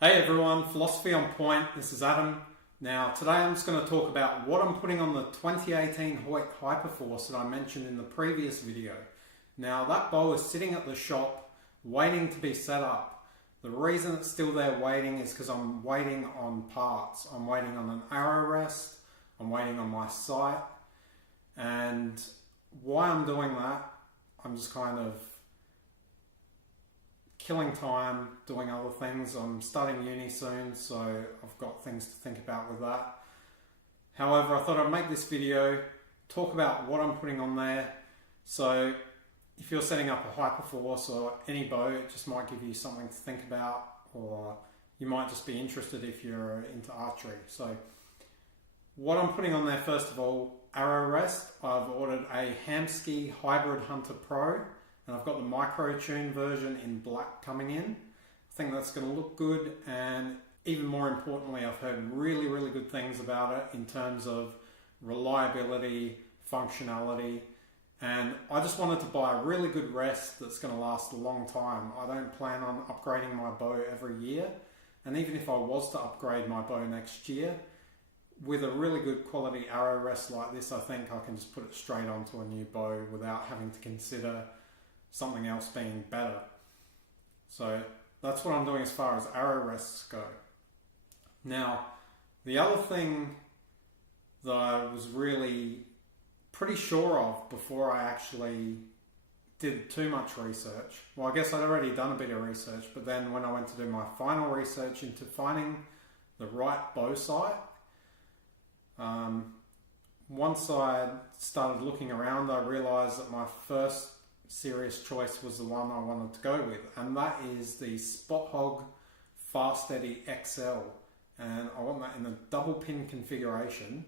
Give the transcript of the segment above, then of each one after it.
Hey everyone, Philosophy on Point, this is Adam. Now today I'm just going to talk about what I'm putting on the 2018 Hoyt Hyperforce that I mentioned in the previous video. Now that bow is sitting at the shop waiting to be set up. The reason it's still there waiting is because I'm waiting on parts. I'm waiting on an arrow rest, I'm waiting on my sight, and why I'm doing that, I'm just kind of killing time, doing other things. I'm starting uni soon, so I've got things to think about with that. However, I thought I'd make this video, talk about what I'm putting on there. So if you're setting up a Hyperforce or any bow, it just might give you something to think about, or you might just be interested if you're into archery. So what I'm putting on there, first of all, arrow rest. I've ordered a Hamskea Hybrid Hunter Pro, and I've got the Micro Tune version in black coming in. I think that's going to look good, and even more importantly, I've heard really good things about it in terms of reliability, functionality, and I just wanted to buy a really good rest that's going to last a long time. I don't plan on upgrading my bow every year, and even if I was to upgrade my bow next year, with a really good quality arrow rest like this, I think I can just put it straight onto a new bow without having to consider something else being better. So that's what I'm doing as far as arrow rests go. Now, the other thing that I was really pretty sure of before I actually did too much research, well, I guess I'd already done a bit of research, but then when I went to do my final research into finding the right bow sight, once I started looking around, I realized that my first serious choice was the one I wanted to go with, and that is the Spot Hogg Fast Eddy XL, and I want that in a double pin configuration.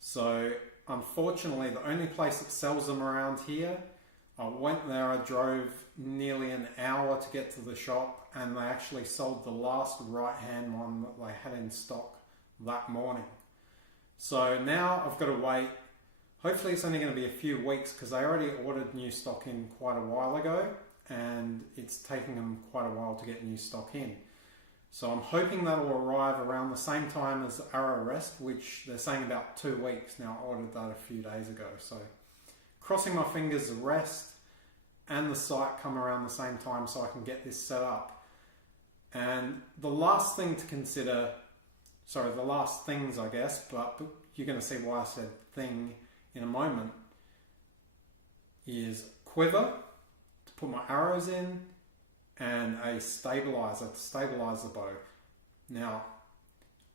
So unfortunately, the only place that sells them around here, I went there, I drove nearly an hour to get to the shop, and they actually sold the last right hand one that they had in stock that morning. So now I've got to wait. Hopefully it's only going to be a few weeks, because they already ordered new stock in quite a while ago, and it's taking them quite a while to get new stock in. So I'm hoping that will arrive around the same time as the arrow rest, which they're saying about 2 weeks. Now I ordered that a few days ago, so crossing my fingers the rest and the sight come around the same time so I can get this set up. And the last thing to consider, sorry, the last things I guess, but you're going to see why I said thing in a moment, is quiver to put my arrows in and a stabilizer to stabilize the bow. Now,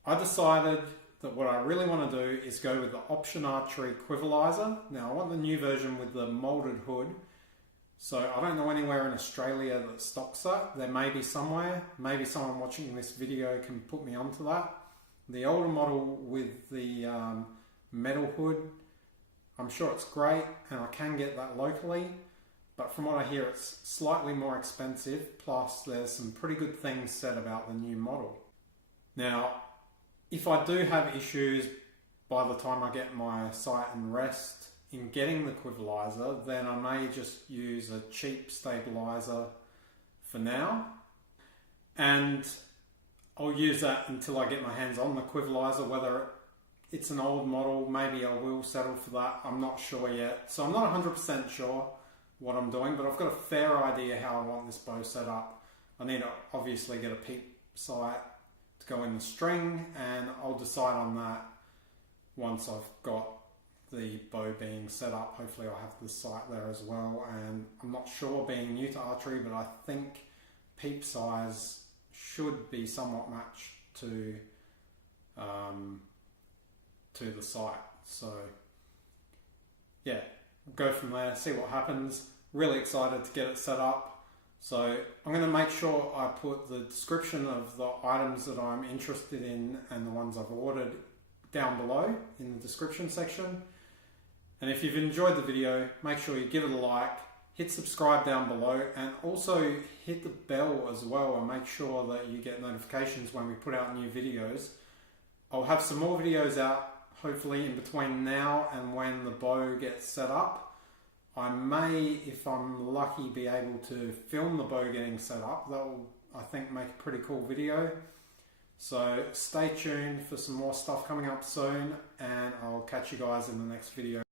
I decided that what I really want to do is go with the Option Archery Quiverizer. Now, I want the new version with the molded hood. So I don't know anywhere in Australia that stocks that. There may be somewhere. Maybe someone watching this video can put me onto that. The older model with the metal hood, I'm sure it's great, and I can get that locally, but from what I hear it's slightly more expensive, plus there's some pretty good things said about the new model. Now, if I do have issues by the time I get my sight and rest in getting the Quiverizer, then I may just use a cheap stabilizer for now, and I'll use that until I get my hands on the Quiverizer. Whether it's an old model, maybe I will settle for that. I'm not sure yet. So I'm not 100% sure what I'm doing, but I've got a fair idea how I want this bow set up. I need to obviously get a peep sight to go in the string, and I'll decide on that once I've got the bow being set up. Hopefully I'll have the sight there as well, and I'm not sure, being new to archery, but I think peep size should be somewhat matched to the sight. So yeah, go from there, see what happens. Really excited to get it set up. So I'm going to make sure I put the description of the items that I'm interested in and the ones I've ordered down below in the description section. And if you've enjoyed the video, make sure you give it a like, hit subscribe down below, and also hit the bell as well, and make sure that you get notifications when we put out new videos. I'll have some more videos out hopefully in between now and when the bow gets set up. I may, if I'm lucky, be able to film the bow getting set up. That will, I think, make a pretty cool video. So stay tuned for some more stuff coming up soon, and I'll catch you guys in the next video.